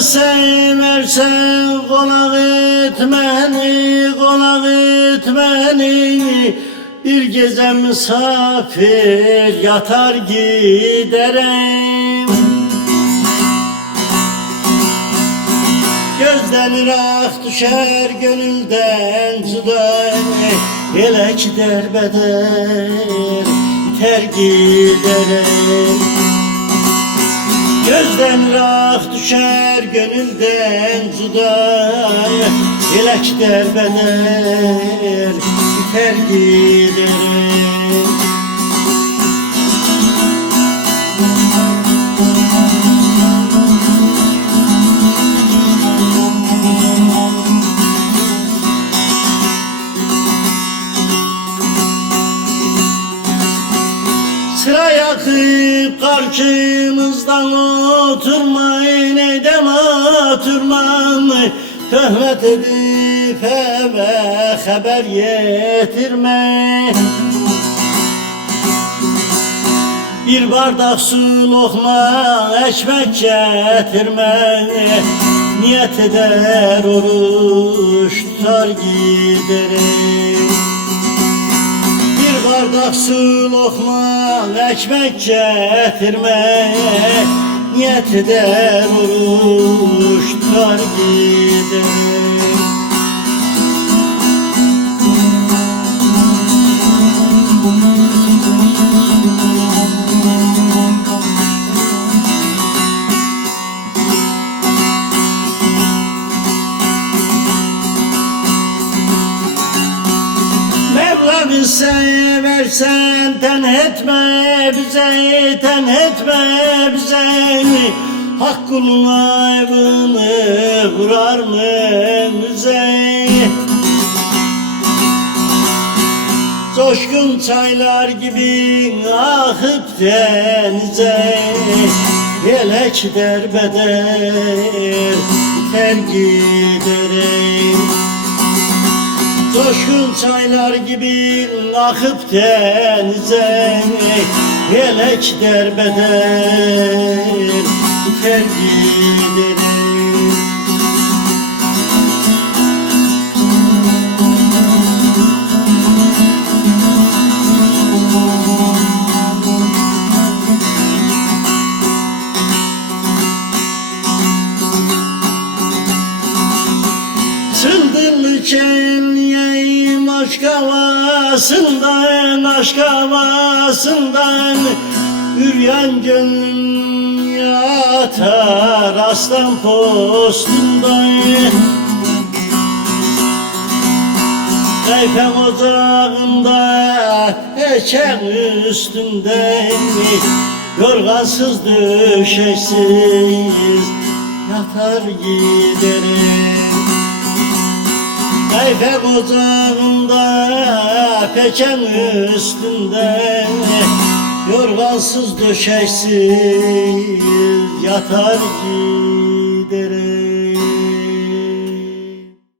seversen konak etmeni, konak etmeni. Bir gece misafir yatar giderim. Gözden ırak düşer gönülden cüda, elek derbeder ter giderim. Gözden ırak düşer gönülden cüda, elek derbeder ter giderim. Sıra yakıp karşımızdan oturmayın, eydem oturmam. Töhmet edip eve haber getirme. Bir bardak su, lokma ekmek getirme. Niyet eder oruç tutar giderim. Bir bardak su, lokma ekmek getirme. Niyet eder oruç tutar giderim. Mevlam seversen ten etme bize, ten etme bize. Hak kulun aybını vurar mı bize? Coşkun çaylar gibi akıp denize, yelek derbeder ter giderim. Coşkun çaylar gibi akıp denize, yelek derbeder ter giderim. Çıldırlı çeliyeyim aşk havasından, aşk havasından. Üryan gönlüm yatar aslan postundan. Kayfem ocağında eşen üstünde, yorgansız döşeksiz yatar giderim. Kayfek ocağında peçen üstünde, yorgansız döşeksiz yatar giderim.